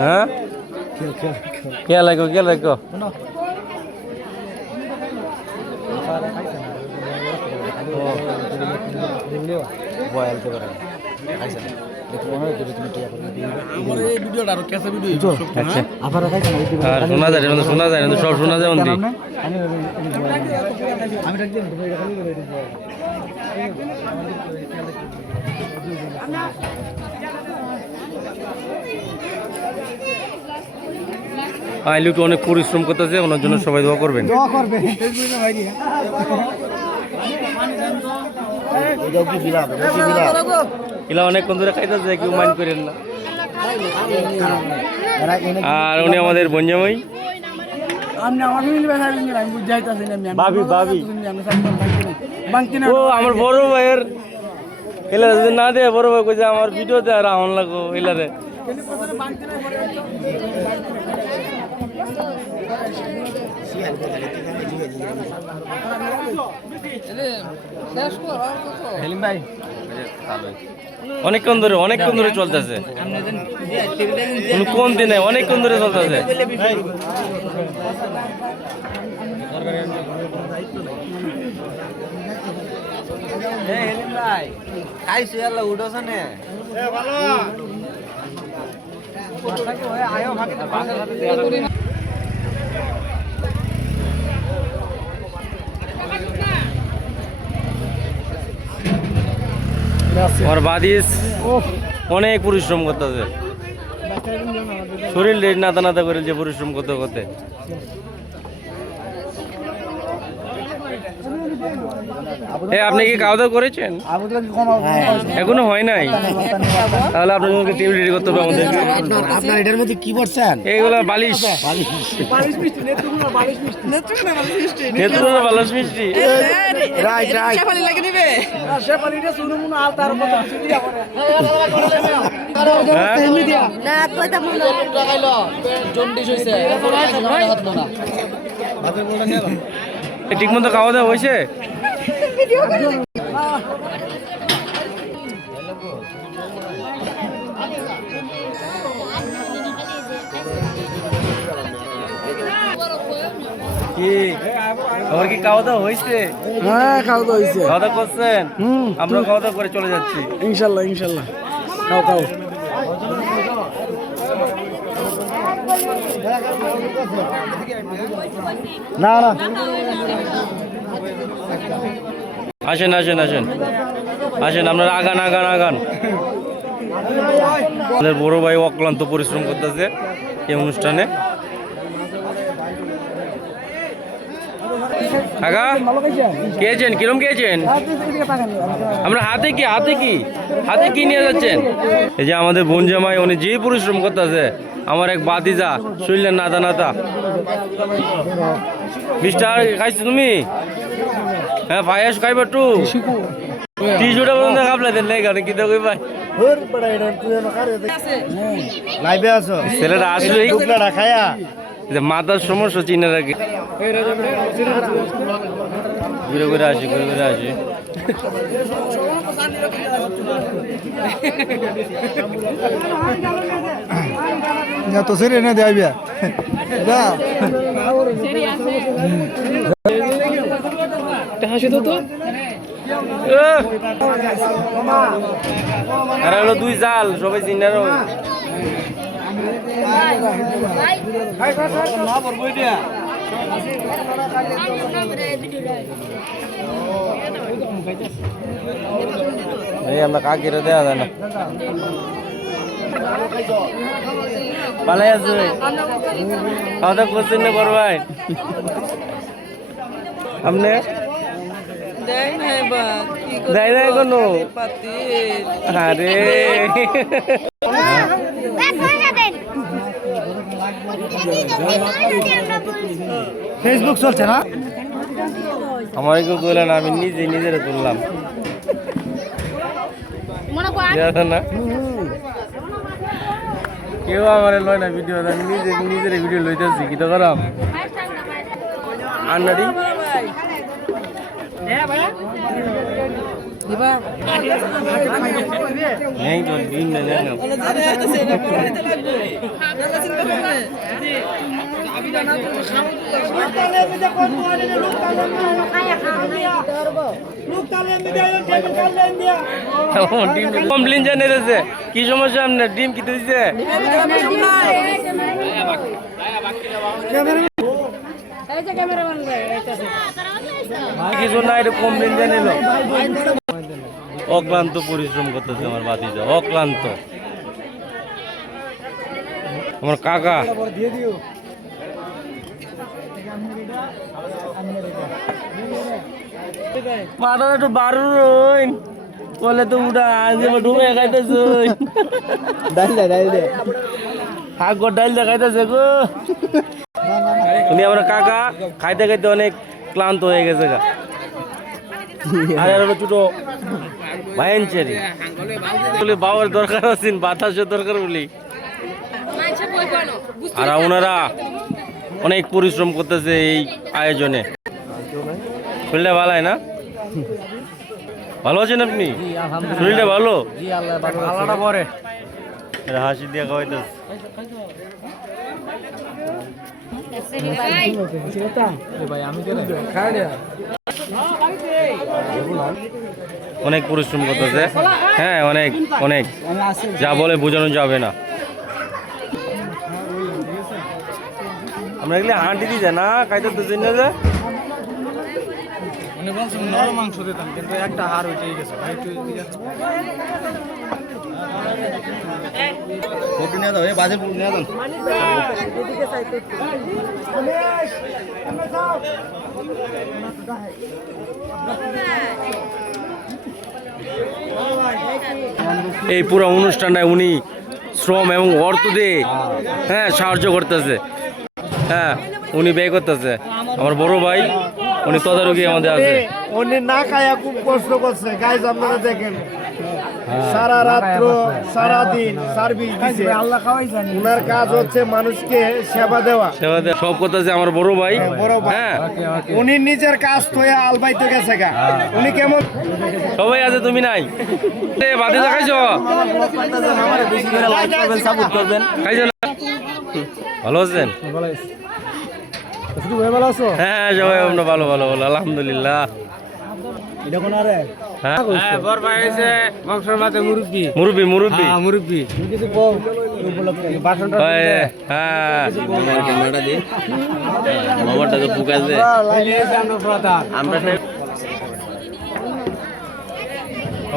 হ্যাঁ কে লাগো শোনা যায় না সব শোনা যায় লোক অনেক পরিশ্রম করতেছে ওনার জন্য সবাই দোয়া করবেন। এলা অনেকক্ষণ ধরে খাইতেছে, কেউ মাইন্ড করেন না। আর উনি আমাদের বঞ্জামাই আমার বড় ভাইয়ের এলা যদি না দেয়, বড় ভাই কইছে আমার ভিডিওতে আর আহন লাগো এলারে। অনেকক্ষণ ধরে চলতেছে, কোন দিনে অনেকক্ষণ ধরে চলতেছে। আর বাদিস অনেক পরিশ্রম করতেছে, শরীর নাতা করে যে পরিশ্রম করতে। আপনি কি খাওয়া দাওয়া করেছেন? এখনো হয় নাই, তাহলে আপনাকে টিম রেডি করতে হবে আমাদের। আপনার এটার মধ্যে কি করছেন? এইগুলা বালিশ মিষ্টি। ঠিক মতো খাওয়া দাওয়া হয়েছে? আমার কি খাওয়া দাওয়া হয়েছে? হ্যাঁ, খাওয়া দাওয়া হয়েছে। খাওয়া দাওয়া করছেন? আমরা খাওয়া দাওয়া করে চলে যাচ্ছি ইনশাল্লাহ। খাও। না আসেন আপনারা আগান। আমাদের বড় ভাই অক্লান্ত পরিশ্রম করতেছে এই অনুষ্ঠানে। কাকা খেয়েছেন? কিরম খেয়েছেন? আমরা হাতে কি নিয়ে যাচ্ছেন? এই যে আমাদের বোন জামাই, উনি যে পরিশ্রম করতেছে। আমার এক বাতিজা শরীরের নাতা মিস্টার খাইছো তুমি? হ্যাঁ পায়েস খাইবা একটু টিসুটা পর্যন্ত খাবলা দেন নাই কারণ কি দেখো ভাই ছেলেটা আসলেই খায়া মাথার সমস্যা চিনে রাখে। ঘুরে আসি তো সেরে না দেয়া হাসি তো আর হলো 2 জাল সবাই চিনার। আমরা কাকিরে দেওয়া যায় না, পালাই আছে খাওয়া দাওয়া করছেন না বড় ভাই? আপনি দেয় না কোনো? আরে ফেসবুক চলছে না? আমার কেউ তুলে না, আমি নিজেরা তুললাম না। কেউ আমার লয় না ভিডিও, আমি নিজের ভিডিও লইতেছি। কি তো করাম আন্নারি নেই তো ডিম নেই না কমপ্লেন জানিয়েছে কি সমস্যা আপনার ডিম কি দিচ্ছে কিছু না এটা কমপ্লেন জানিল অক্লান্ত পরিশ্রম করতেছে আমার ভাতিজা অক্লান্ত আমার কাকা মাথা একটু বারো বলে তো উঠা আজ ঢুকে খাইতেছ হাক ডাইল দেখাইতেছে গো উনি আমার কাকা খাইতে খাইতে অনেক ক্লান্ত হয়ে গেছে গা আর একটা ছোট ভাইনচেরি বলে বাবার দরকার আছেন বাতাসের দরকার বলি আর ওনারা অনেক পরিশ্রম করতেছে এই আয়োজনে শরীরটা ভালো না ভালো আছেন আপনি শরীরটা ভালো পরে হাসি দিয়ে খাওয়াইতেছে অনেক পরিশ্রম করতেছে হ্যাঁ অনেক অনেক যা বলে বোঝানো যাবে না আমরা এগুলি হাঁটি দিতে না খাইতে তো চিনি না যে নরম মাংস দিতাম কিন্তু একটা হাড় উঠে গেছে এই পুরো অনুষ্ঠানটায় উনি শ্রম এবং অর্থ দিয়ে হ্যাঁ সাহায্য করতেছে হ্যাঁ উনি ব্যয় করতেছে আমার বড় ভাই উনি তদারকি আমাদের আছে উনি না খায়া খুব কষ্ট করছে গাইজ আপনারা দেখেন সারা রাত্র সারা দিন সার্ভিস দিছে আল্লাহ খাওয়াইছেন উনার কাজ হচ্ছে মানুষকে সেবা দেওয়া সব করতেছে আমার বড় ভাই হ্যাঁ উনি নিজের কাজ থয়ে আলবাইতে গেছে গা উনি কেমন সবাই আছে তুমি নাই বাদে দেখাইছো খাইছো না ভালো আছেন হ্যাঁ সবাই আমরা ভালো ভালো ভালো আলহামদুলিল্লাহ মুরব্বী মুরব্বী মুরব্বী মামাটা তো পুকাছে আমরা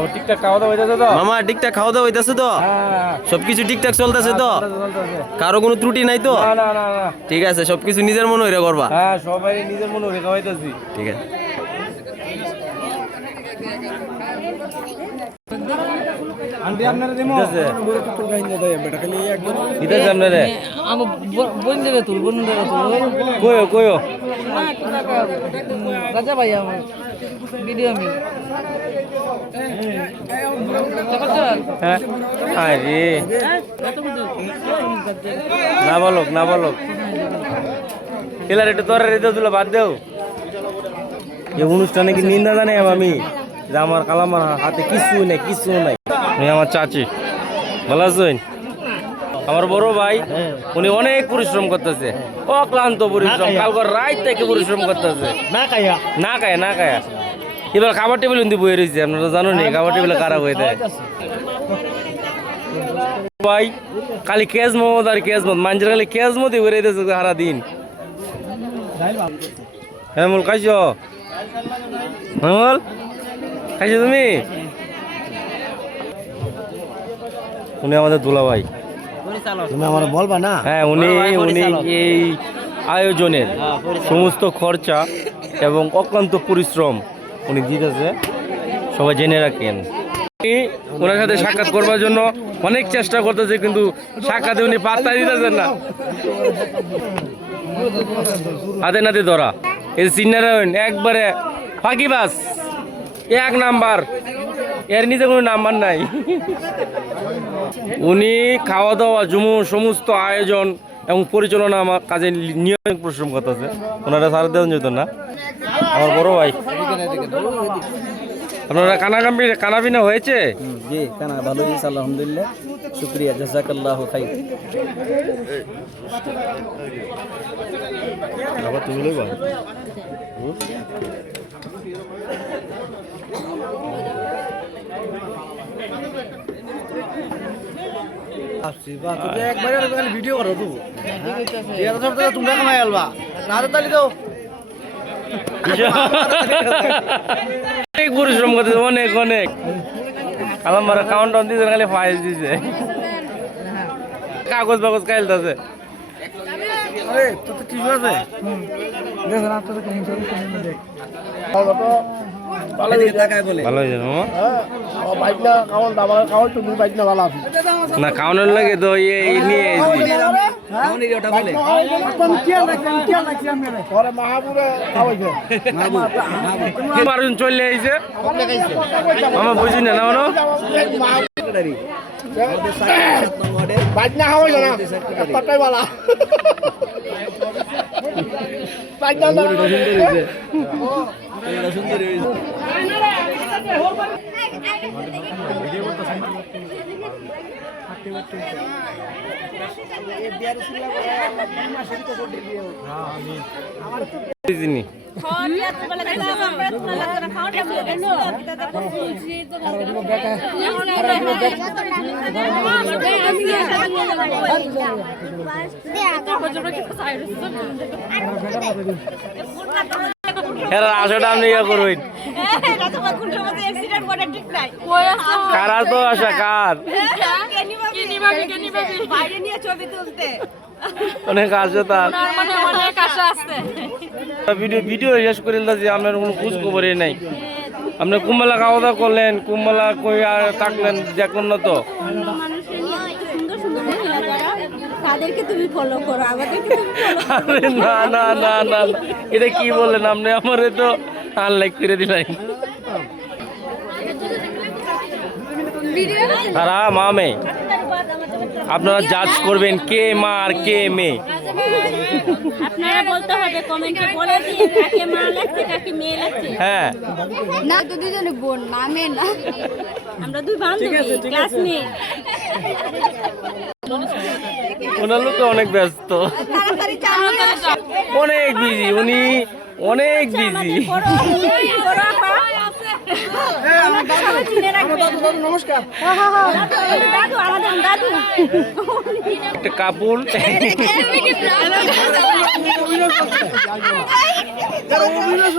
ঠিকঠাক খাওয়া দাওয়া হইতেছে তো মামা ঠিকঠাক খাওয়া দাওয়া হইতেছে তো সবকিছু ঠিকঠাক চলতেছে তো কারো কোনো ত্রুটি নাই তো না না না ঠিক আছে সবকিছু নিজের মনে হইরা করবা হ্যাঁ সবাই নিজের মনে হইরা খাওয়াইতেছি ঠিক আছে আন্টি আপনারা দেমো দিতেছে আপনারে আমার বন্ধুরা তুল কইও কইও রাজা ভাই আমার ভিডিও আমি হ্যাঁ আরে না বলক না বলক এলার একটু তোর রেতে তুলে বাদ দেও এই অনুষ্ঠানে কি নিন্দা জানে আমি যে আমার কালামার হাতে কিছু নেই কিছু নাই উনি আমার চাচি ভালো আছেন আমার বড় ভাই উনি অনেক পরিশ্রম করতেছে অক্লান্ত পরিশ্রম কালকে রাত থেকে পরিশ্রম করতেছে না খায়া না খায় না খায় এবার খাবার টেবিল কিন্তু বয়ে রয়েছে আপনারা জানো নি খাবার টেবিলে খারাপ হয়ে দেয় ভাই খালি কেজ মত আর কেজ মত মানুষের খালি কেজ মতই বেড়ে দিয়েছে সারা দিন হ্যাঁ মূল খাইছ মূল খাইছো তুমি উনি আমাদের দুলা ভাই তুমি আমার বলবা না হ্যাঁ উনি উনি এই আয়োজনের সমস্ত খরচা এবং অক্লান্ত পরিশ্রম উনি দিতেছে সবাই জেনে রাখেন ওনার সাথে সাক্ষাৎ করবার জন্য অনেক চেষ্টা করতেছে কিন্তু সাক্ষাৎে উনি পাত্তাই দিতেছেন না হাতে নাতে ধরা এই সিনিয়র একবারে ফাঁকিবাজ এক নাম্বার এর নিচে কোনো নাম্বার নাই উনি খাওয়া দাওয়া সমস্ত আয়োজন এবং পরিচালনা আমার কাজে নিয়মিত পরিশ্রম করতেছে ওনারা সারা দেওয়া যেত না আমার বড় ভাই আপনারা কানা পিনা হয়েছে? জি কানা ভালো হয়েছে আলহামদুলিল্লাহ, শুক্রিয়া, জাযাকাল্লাহু খাইর। আবার তুমি লইবা ভিডিও করো তোমরা কামাই আলবা না তালি দাও। অনেক পরিশ্রম করতেছে, অনেক অনেক। আমার কাউন্টাউন দিয়েছে, খালি ফাইজ দিছে, কাগজ বাগজ কাইলতেছে। আরে তো কিছু আছে দেখুন আপনাদের ভালো হয়েছে না মামা? বাইক না খাওয়াল দাবার খাওয়াল তুমি বাইক না ভালো আছে না খাওয়ানোর লাগে তো এই নিয়ে এসেছি। পরে মাহাপুরে খাওয়াইছে মানুষজন চলে আইছে, আমার বুঝি না না বাইক না খাওয়াইছে না পাটাই বালা বাইক না চিনি এরা আশাটা আপনি ইয়া করবেন, কারা তো আশা কার অনেক আশা তার ভিডিও শেষ করে যে আপনার কোনো খোঁজ খবরই নাই। আপনি কুম্বালা খাওয়া দাওয়া করলেন, কুম্বালা কই আর থাকলেন দেখলেন না তো। তাদেরকে তুমি ফলো করো, আমাদেরকে তুমি ফলো আরে না না না না, এটা কি বললেন আপনি? আমারে তো আনলাইক করে দিলেন। তারা মা মেয়ে, আপনারা জাজ করবেন কে মা আর কে মেয়ে। আপনারা বলতে হবে কমেন্টে বলে দিয়ে কাকে মা লাগছে কাকে মেয়ে লাগছে। হ্যাঁ না তো দুজনে বোন, মা মেয়ে না, আমরা দুই বান্ধবী ক্লাসমেট। ওনার লোক অনেক ব্যস্ত, অনেক বিজি, উনি অনেক বিজি। নমস্কার দাদু আমাদের দাদু একটা কাপুল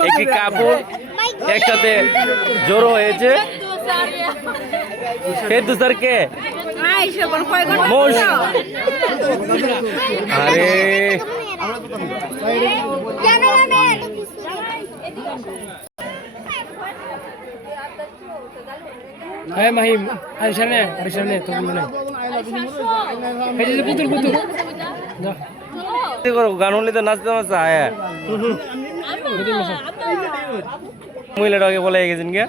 একটি কাপুল একসাথে জড়ো হয়েছে। স্যার কে আরে হ্যাঁ মাহিম আর সামনে তো মনে এই যে পুতুল পুতুল গান হলে তো নাচতে নাচতে হ্যাঁ মহিলাটাকে বলে গেছেন কে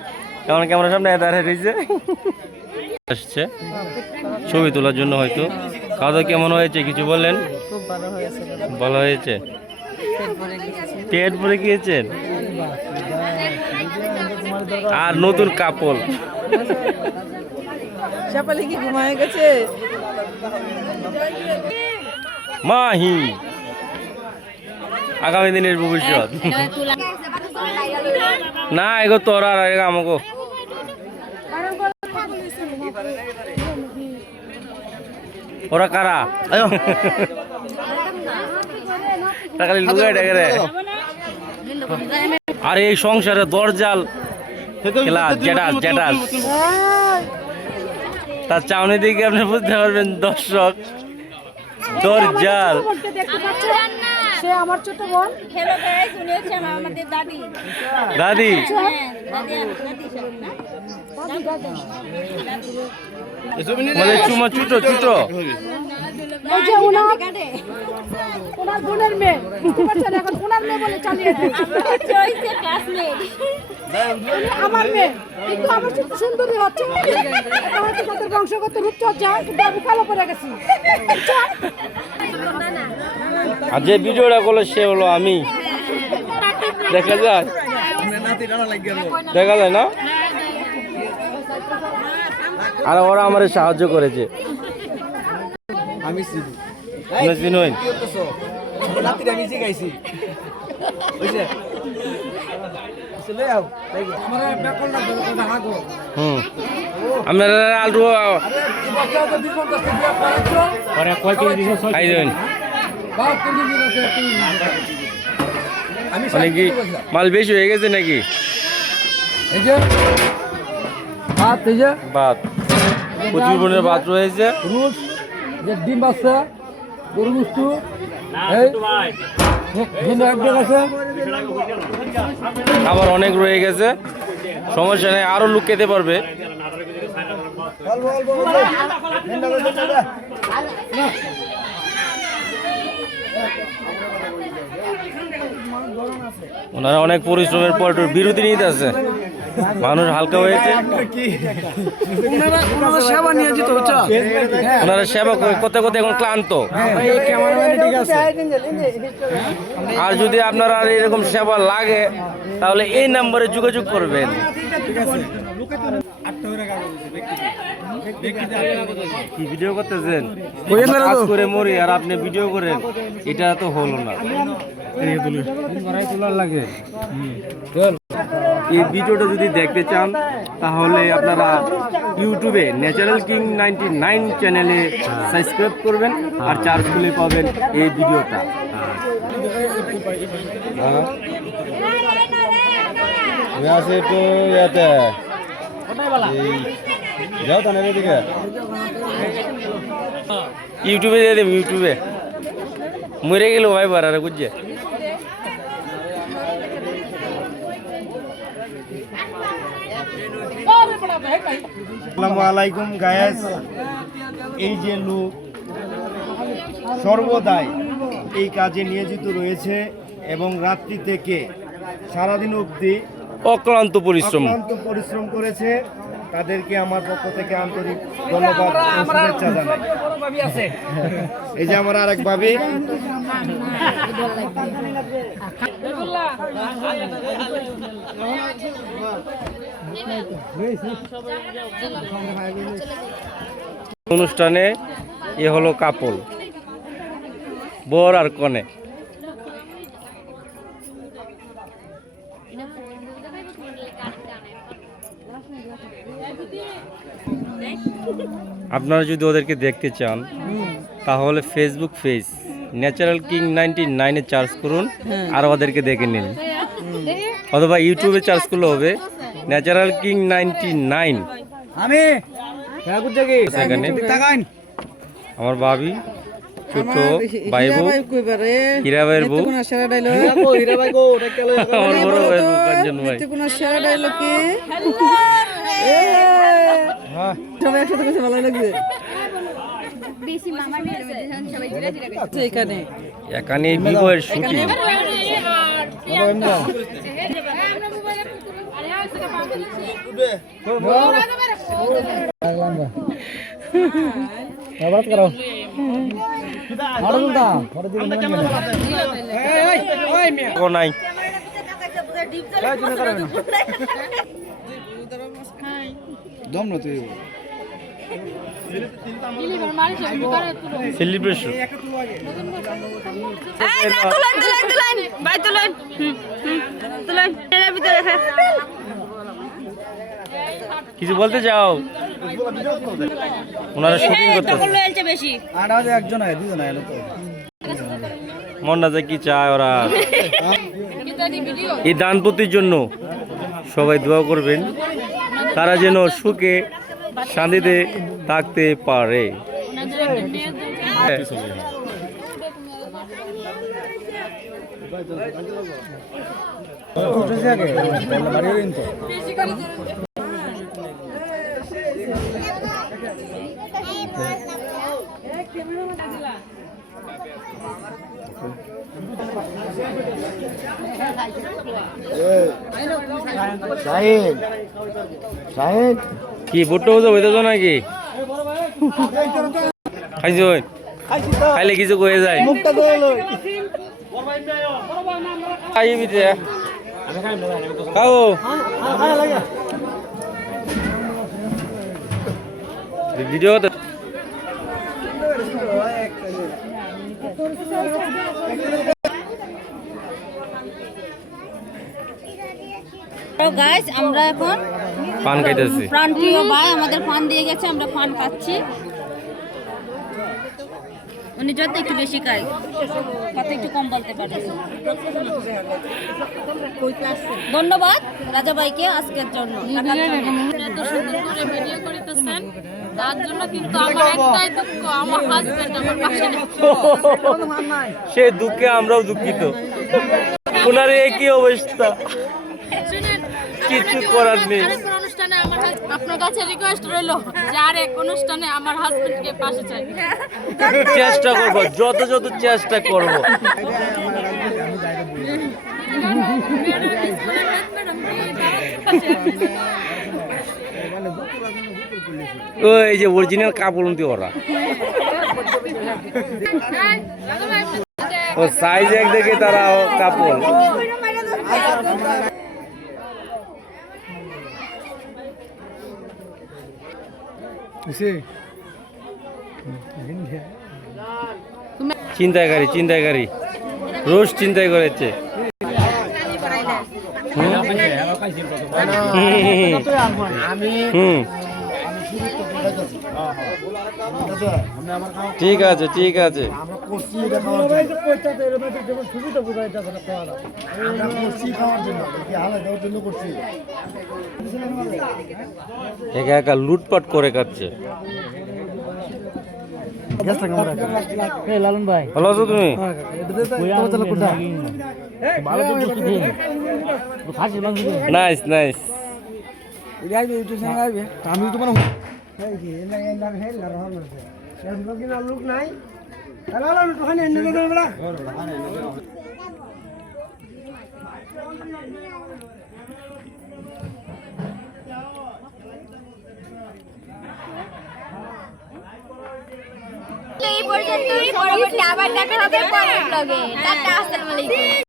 এমন ক্যামেরার সামনে দাঁড়িয়ে রয়েছে, আসছে ছবি তোলার জন্য। হয়তো খাওয়া দাওয়া কেমন হয়েছে কিছু বললেন? খুব ভালো হয়েছে, ভালো হয়েছে, পেট ভরে গেছি। পেট ভরে গিয়েছেন। আর নতুন কাপল শেফালি কি ঘুমায় গেছে? মাহি আগামী দিনের ভবিষ্যৎ। না এগো তোরা আর এগো আমাকে ওরা কারা খালি লুগাই ডেকে রে। আর এই সংসারে দরজাল খেলা জেটাস জেটাস তার চাউনি দিকে আপনি বুঝতে পারবেন দর্শক, দরজাল। সে আমার ছোট বোন। হ্যালো গাইস, উনি হচ্ছে আমাদের দাদি। দাদি আমাদের চুমা চুটো চুটো এই যে ওনার বোনের মেয়ে, বুঝতে পারছেন? এখন ওনার মেয়ে বলে চালিয়ে দেয়। চয়েসে ক্লাসমেট আমার মেয়ে, কিন্তু আমার ছোট সুন্দরী হচ্ছে। হয়তো তাদের বংশগত রূপচর্চা, কিন্তু আমি কালো পড়ে গেছি। আর যে ভিডিওটা করলো সে হলো আমি। দেখা যায়, দেখা যায় না? আর ওরা আমার সাহায্য করেছে। আমি চিনি আপনি চিনুন? কি করতেছো রাত্রে আমি শিখাইছি বুঝছে চলে যাও আমার ব্যাকলটা হাগো আপনারা আলু বাচ্চা তো 20-50 টাকা খরচ পরে কয় কেজি দিছো খাইছেন? বাপ কেজি দিছে আমি মানে কি মাল বেশি হয়ে গেছে নাকি? এই যে ভাত এই যে ভাত প্রচুর পরিমাণে ভাত রয়েছে। রুট যে ডিম বাচ্চা গরু গুস্তু এই ডিম একদম আছে খাবার অনেক রয়ে গেছে, সমস্যা নেই, আরো লোক খেতে পারবে। ওনারা অনেক পরিশ্রমের পর একটু বিরতি নিতে আছে, মানুষ হালকা হয়েছে। ওনারা সেবা করতে করতে এখন ক্লান্ত। আর যদি আপনারা এরকম সেবা লাগে তাহলে এই নম্বরে যোগাযোগ করবেন। কি ভিডিও করতেছেন? কাজ করে মরি আর আপনি ভিডিও করেন, এটা তো হলো না। লাগে এই ভিডিওটা যদি দেখতে চান তাহলে আপনারা ইউটিউবে ন্যাচারাল কিং 99 চ্যানেলে সাবস্ক্রাইব করবেন আর চার্জ খুলে পাবেন এই ভিডিওটা। আছে তো ইয়াতে যাও তো নেবে দিকে ইউটিউবে দিয়ে দেব, ইউটিউবে মরে গেল ভাই বারারে বুঝছে। আসসালামু আলাইকুম গায়েস। এই যে লোক সর্বদাই এই কাজে নিয়োজিত রয়েছে এবং রাত্রি থেকে সারাদিন অবধি অক্লান্ত পরিশ্রম পরিশ্রম করেছে, তাদেরকে আমার পক্ষ থেকে আন্তরিক ধন্যবাদ ও শুভেচ্ছা জানাই। এই যে আমার আরেক ভাবি, অনুষ্ঠানে এ হলো কাপল, বর আর কনে। আপনারা যদি ওদেরকে দেখতে চান তাহলে ফেসবুক পেজ ন্যাচারাল কিং 99-এ চার্জ করুন আর ওদেরকে দেখে নিন, অথবা ইউটিউবে চার্জ করলে হবে ন্যাচারাল কিং 99। আমি সেখানে আমার ভাবি, ছোট ভাই বউ, হীরা ভাইয়ের বউ, আমার বড় ভাই বউ, কাঞ্চন ভাই। সবাই একসাথে কাছে ভালো লাগবে এখানে এখানে বিবাহের শুটিং। নাই সেলিব্রেশন কিছু বলতে চাও? ওনারা শুটিং করতেছে, একজন হয় দুজন হয় মনটা যে কি চায় ওরা। এই দানপতির জন্য সবাই দোয়া করবেন, তারা যেন সুখে শান্তিতে থাকতে পারে। কি ভুট্টো বুঝো হইতেছ নাকি? খাইছ? খাইলে কিছু কয়ে যায়। খাও ভিডিও গাইস আমরা এখন পান খাইতেছি। প্রাণপ্রিয় ভাই আমাদের পান দিয়ে গেছে, আমরা পান খাচ্ছি। উনি যত একটু বেশি খায়, কত একটু কম বলতে পারে। ধন্যবাদ রাজা ভাইকে আজকের জন্য। এত সুন্দর করে ভিডিও করিতেছেন তার জন্য, কিন্তু আমার একটাই দুঃখ, আমার হাজবেন্ড আমার পাশে নেই। সে দুঃখে আমরাও দুঃখিত। ওনার একই অবস্থা, শুনেন, কিছু করার নেই। আরেকটা অনুষ্ঠানে আমার আপনার কাছে রিকোয়েস্ট রইল যে আরেক অনুষ্ঠানে আমার হাজবেন্ডকে পাশে চাই। চেষ্টা করবো, যত চেষ্টা করবো। ওই যে অরিজিনাল কাপড় দিয়ে ওরা, ও সাইজ এক দেখে তারা কাপড়। চিন্তাইকারী রোজ চিন্তাই করেছে। ঠিক আছে ঠিক আছে। একা একা লুটপাট করে খাচ্ছে। লালন ভাই ভালো আছো তুমি? Nice nice. আমি তোমার লোক নাই এই পর্যন্তই, পরবর্তী আবার দেখা হবে পরের ব্লগে। টাটা, আসসালামু আলাইকুম।